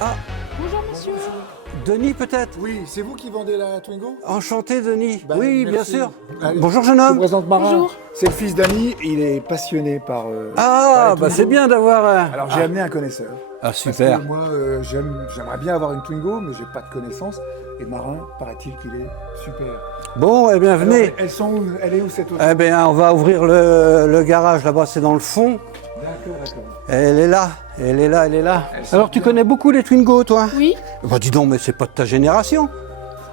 Ah, Bonjour monsieur. Denis peut-être? Oui, c'est vous qui vendez la Twingo? Enchanté Denis. Bah, oui, bien merci. sûr. Allez, Bonjour jeune je vous homme. présente Marin. Bonjour. C'est le fils d'Annie, il est passionné par Ah, les bah c'est Twingo. bien d'avoir... Alors j'ai amené un connaisseur. Ah, Parce super. que moi, j'aimerais bien avoir une Twingo, mais j'ai pas de connaissances. Et Marin, paraît-il qu'il est super. Bon, eh bien Alors, venez. elles sont où? Elle est où cette auto? Eh bien, on va ouvrir le garage là-bas, c'est dans le fond. D'accord. Elle est là, elle est là, elle est là. Elle sent Alors tu bien. connais beaucoup les Twingo, toi? Oui. Bah dis donc, mais c'est pas de ta génération.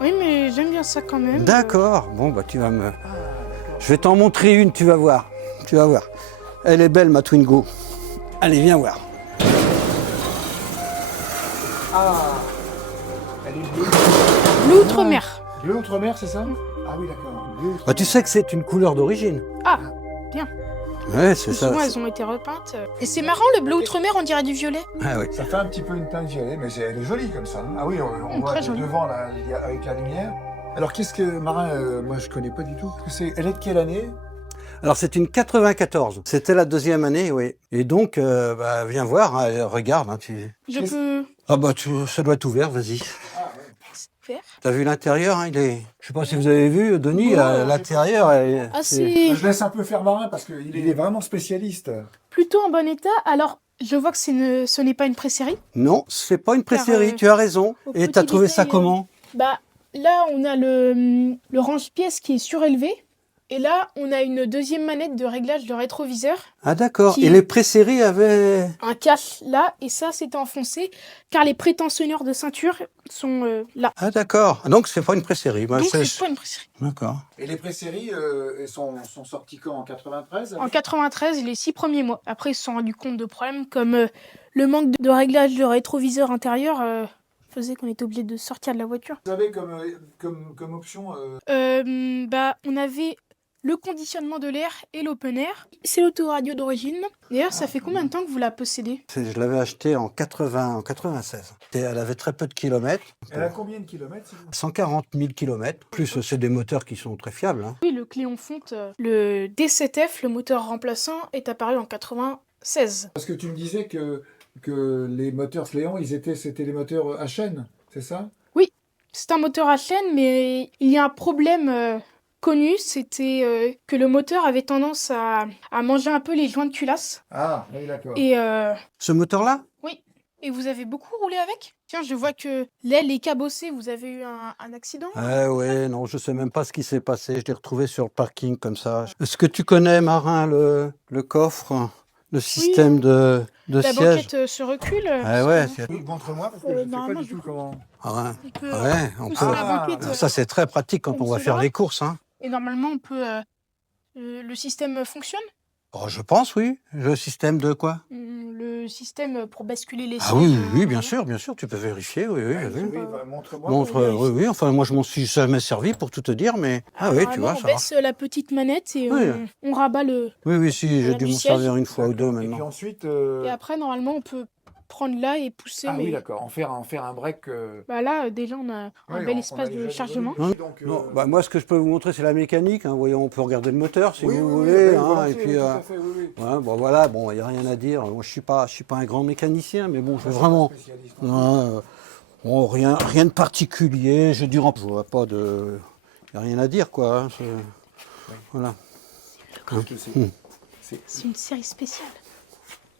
Oui, mais j'aime bien ça quand même. D'accord. Bon, bah tu vas me... Je vais t'en montrer une, tu vas voir. Tu vas voir. Elle est belle, ma Twingo. Allez, viens voir. Ah, elle est bleue. Bleu Outre-mer. Bleu outre-mer, c'est ça? Ah oui, d'accord. Bleu outre-mer. Bah tu sais que c'est une couleur d'origine. Ah, bien. Ouais, c'est ça. Souvent, elles ont été repeintes. Et c'est marrant, le bleu Outre-mer, on dirait du violet. Ah oui. Ça fait un petit peu une teinte violet, mais elle est jolie comme ça. Ah oui, on voit très de jolie. devant là, avec la lumière. Alors qu'est-ce que Marin, moi je connais pas du tout. Elle est de quelle année? Alors c'est une 94. C'était la deuxième année, oui. Et donc, bah, viens voir, hein, regarde. Hein, Je peux... Ah bah ça doit être ouvert, vas-y. Faire. T'as vu l'intérieur, hein, il est... Je sais pas si vous avez vu, Denis, Ouais, l'intérieur. Ah, c'est- c'est Je laisse un peu faire Marin parce qu'il est vraiment spécialiste. plutôt en bon état. Alors, je vois que ce n'est pas une pré-série. Non, c'est pas une Car, pré-série, tu as raison. au Et petit t'as trouvé ça détail, comment? Bah, là, on a le range-pièces qui est surélevé. Et là, on a une deuxième manette de réglage de rétroviseur. Ah d'accord. Qui- Et les pré-séries avaient... Un cache là, et ça, c'est enfoncé, car les prétensionneurs de ceinture sont là. Ah d'accord. Donc c'est pas une pré-série. Bah, Donc, c'est pas une pré-série. D'accord. Et les pré-séries, elles sont sorties quand? En 93? En 93, les 6 premiers mois. Après, ils se sont rendus compte de problèmes comme le manque de réglage de rétroviseur intérieur faisait qu'on était obligé de sortir de la voiture. Vous avez comme option Bah, on avait le conditionnement de l'air et l'open air. C'est l'autoradio d'origine. D'ailleurs, ça fait combien de temps que vous la possédez? Je l'avais acheté en 96. Et elle avait très peu de kilomètres. Elle a combien de kilomètres? 140 000 kilomètres. Plus c'est des moteurs qui sont très fiables. Hein. Oui, le Cléon Fonte, le D7F, le moteur remplaçant, est apparu en 96. Parce que tu me disais que les moteurs Cléon, c'était les moteurs à chaîne, c'est ça? C'est un moteur à chaîne, mais il y a un problème connu, c'était que le moteur avait tendance à manger un peu les joints de culasse. Ah, oui, d'accord. Et Ce moteur-là? Et vous avez beaucoup roulé avec? Tiens, je vois que l'aile est cabossée, vous avez eu un accident? Ah ouais, non, je sais même pas ce qui s'est passé. Je l'ai retrouvé sur le parking comme ça. Est-ce que tu connais, Marin, le coffre, le système de La siège? banquette se recule. Ah ouais, Montre-moi, parce que je ne sais pas normalement, du tout comment... Ah ouais. On peut Ouais, on pousser peut. la banquette. Ça, c'est très pratique quand comme on va cela. faire les courses. Hein. Et normalement, on peut... le système fonctionne? Oh, je pense, oui. Le système de quoi? Le système pour basculer les Ah oui, sièges, oui, bien sûr, tu peux vérifier, oui, oui. oui. Oui, montre-moi. Montre, oui, oui, enfin, moi, je m'en suis jamais servi pour tout te dire, mais... Ah oui, tu Normalement, vois, on ça va. baisse la petite manette et Oui. on rabat le... Oui, oui, si, j'ai la dû du m'en siège. servir une fois ou deux Et puis maintenant. ensuite... Et après, normalement, on peut prendre là et pousser. Ah mais oui, d'accord, en faire un break... bah là, déjà, on a un bel espace de chargement. Hein Donc, Non, bah, moi, ce que je peux vous montrer, c'est la mécanique. Hein. Voyons, on peut regarder le moteur si oui, vous oui, voulez. oui, hein, volontiers, et puis, tout à fait, oui, oui. ouais, bon, voilà, bon, il n'y a rien à dire. Moi, je suis pas un grand mécanicien, mais bon, je veux vraiment... Spécialiste. Ouais, bon, rien de particulier. Je dirais, je vois pas de... Il n'y a rien à dire, quoi. Hein, voilà. Qu'est-ce que c'est C'est une série spéciale.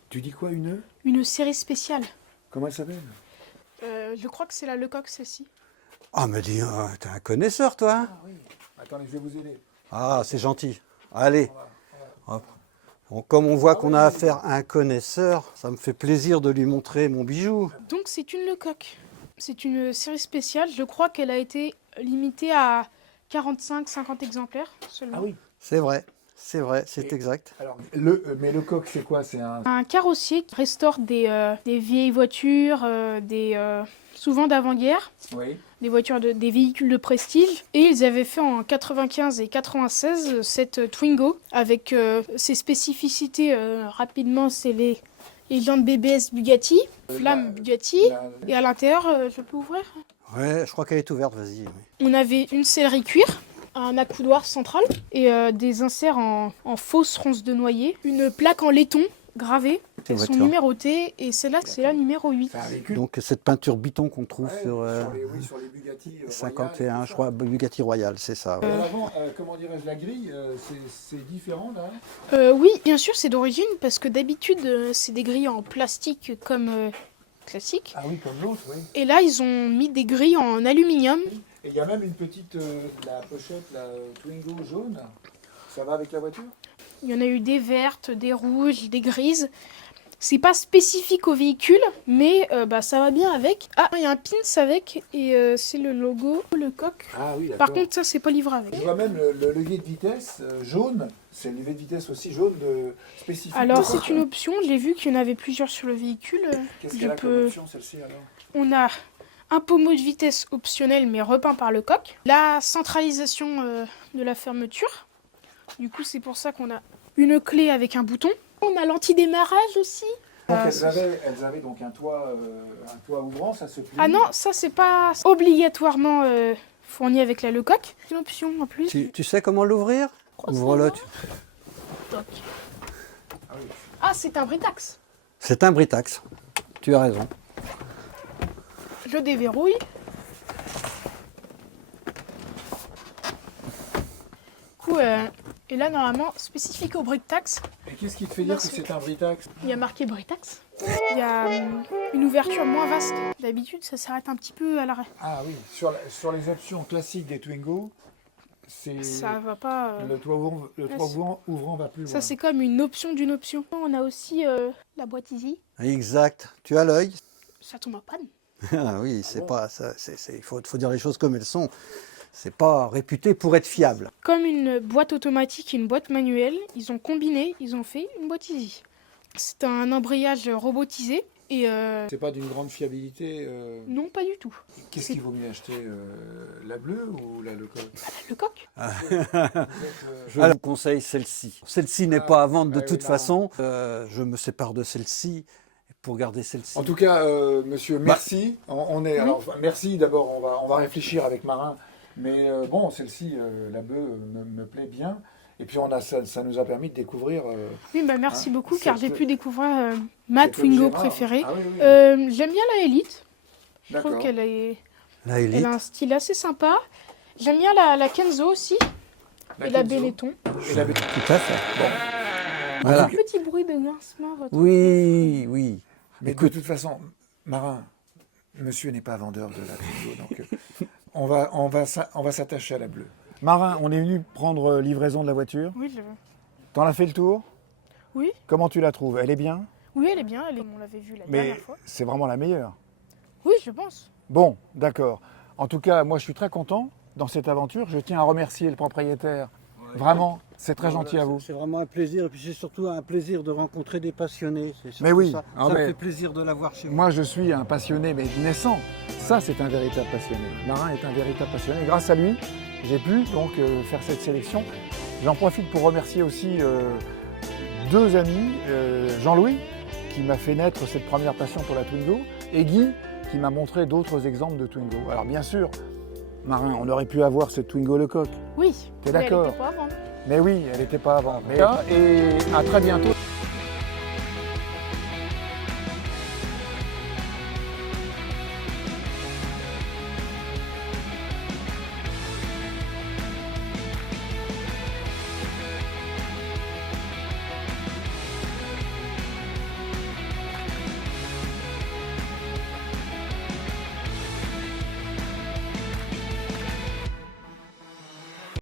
Tu dis quoi, une? Une série spéciale. Comment elle s'appelle? Je crois que c'est la Lecoq, celle-ci. Ah, mais dis, t'es un connaisseur, toi. Hein. Ah oui. Attendez, je vais vous aider. Ah, c'est gentil. Allez. Hop. Bon, comme on voit qu'on a affaire à un connaisseur, ça me fait plaisir de lui montrer mon bijou. Donc, c'est une Lecoq. C'est une série spéciale. Je crois qu'elle a été limitée à 45-50 exemplaires seulement. Ah oui. C'est vrai, c'est exact. Alors, mais le coq, c'est quoi? C'est un... Un carrossier qui restaure des vieilles voitures, souvent d'avant-guerre, Oui. des véhicules de prestige. Et ils avaient fait en 95 et 96 cette Twingo avec ses spécificités. Rapidement, c'est les jantes BBS Bugatti, flamme Bugatti. Et à l'intérieur, je peux ouvrir? Ouais, je crois qu'elle est ouverte, vas-y. Oui. On avait une sellerie cuir, un accoudoir central et des inserts en fausse ronce de noyer, une plaque en laiton gravées, Ces elles sont voitures. numérotées et celle-là, c'est la numéro 8. C'est un véhicule. Donc cette peinture Biton qu'on trouve Ouais, sur sur les Bugatti. 51, je crois, Bugatti Royal, c'est ça. ouais. Et à l'avant, comment dirais-je, la grille, c'est différent là. Oui, bien sûr, c'est d'origine parce que d'habitude, c'est des grilles en plastique comme classique. Ah oui, comme l'autre, oui. Et là, ils ont mis des grilles en aluminium. Et il y a même une petite, la pochette, la Twingo jaune. Ça va avec la voiture? Il y en a eu des vertes, des rouges, des grises. C'est pas spécifique au véhicule, mais ça va bien avec. Ah, il y a un pins avec et c'est le logo, le coq. Ah oui, Par contre, ça, c'est pas livré avec. je vois même le levier de vitesse jaune. C'est le levier de vitesse aussi jaune spécifique. Alors, de c'est coq. une option. J'ai vu qu'il y en avait plusieurs sur le véhicule. Qu'est-ce Je qu'elle a comme peux- option celle-ci alors? On a un pommeau de vitesse optionnel, mais repeint par le coq. La centralisation de la fermeture. Du coup, c'est pour ça qu'on a une clé avec un bouton. On a l'antidémarrage aussi. Donc elles avaient donc un toit ouvrant, ça se plie. Ah non, ça, c'est pas obligatoirement fourni avec la Lecoq. C'est une option en plus. Tu sais comment l'ouvrir? Ouvre-le. Toc. Ah oui. Ah, c'est un Britax. C'est un Britax. Tu as raison. Je déverrouille. Du coup, et là, normalement, spécifique au Britax, Et qu'est-ce qui te fait dire que c'est un Britax? il y a marqué Britax. Il y a une ouverture moins vaste. D'habitude, ça s'arrête un petit peu à l'arrêt. Ah oui, sur les options classiques des Twingo, c'est Ça va pas. le toit ouvrant va plus loin. Ça, c'est comme une option d'une option. On a aussi la boîte Easy. Exact. Tu as l'œil? Ça tombe en panne. Ah oui, c'est pas ça. Il faut dire les choses comme elles sont. C'est pas réputé pour être fiable. Comme une boîte automatique et une boîte manuelle, ils ont combiné, ils ont fait une boîte Easy. C'est un embrayage robotisé et C'est pas d'une grande fiabilité. non, pas du tout. Qu'est-ce qu'il vaut mieux acheter, la bleue ou la Lecoq? Le coq. Je vous conseille celle-ci. Celle-ci n'est pas à vendre de oui, toute non. façon. Je me sépare de celle-ci pour garder celle-ci. En tout cas, monsieur, merci. Alors, merci d'abord. On va réfléchir avec Marin. Mais bon, celle-ci, la bleue, me plaît bien. Et puis ça nous a permis de découvrir. Oui, merci beaucoup c'est car que- j'ai pu découvrir ma cet Twingo objet rare. préférée. Ah oui, oui. J'aime bien la Elite. Je D'accord. trouve qu'elle est... La elle Elite. a un style assez sympa. J'aime bien la Kenzo aussi et la Kenzo. Benetton. Et la Tout à fait. Bon. Voilà. Un petit bruit de grincement. Votre... Oui, oui. Mais Écoute. de toute façon, Marin, monsieur n'est pas vendeur de la Twingo, donc on va s'attacher à la bleue. Marin, on est venu prendre livraison de la voiture. Oui, T'en as fait le tour? oui. Comment tu la trouves? Elle est bien? Oui, elle est bien. On l'avait vue la Mais dernière fois. c'est vraiment la meilleure. Oui, je pense. Bon, d'accord. En tout cas, moi je suis très content dans cette aventure. Je tiens à remercier le propriétaire. Vraiment, c'est très gentil à vous. C'est vraiment un plaisir. Et puis c'est surtout un plaisir de rencontrer des passionnés. C'est surtout Mais oui. Ça, Ah, ça me mais- fait plaisir de l'avoir chez vous. Moi, je suis un passionné, mais naissant. Ça, c'est un véritable passionné. Marin est un véritable passionné. Grâce à lui, j'ai pu donc faire cette sélection. J'en profite pour remercier aussi deux amis, Jean-Louis, qui m'a fait naître cette première passion pour la Twingo, et Guy, qui m'a montré d'autres exemples de Twingo. Alors bien sûr, Marin, on aurait pu avoir cette Twingo Lecoq. Oui. T'es mais elle d'accord? était pas à vendre. Mais oui, elle n'était pas avant. Et à très bientôt.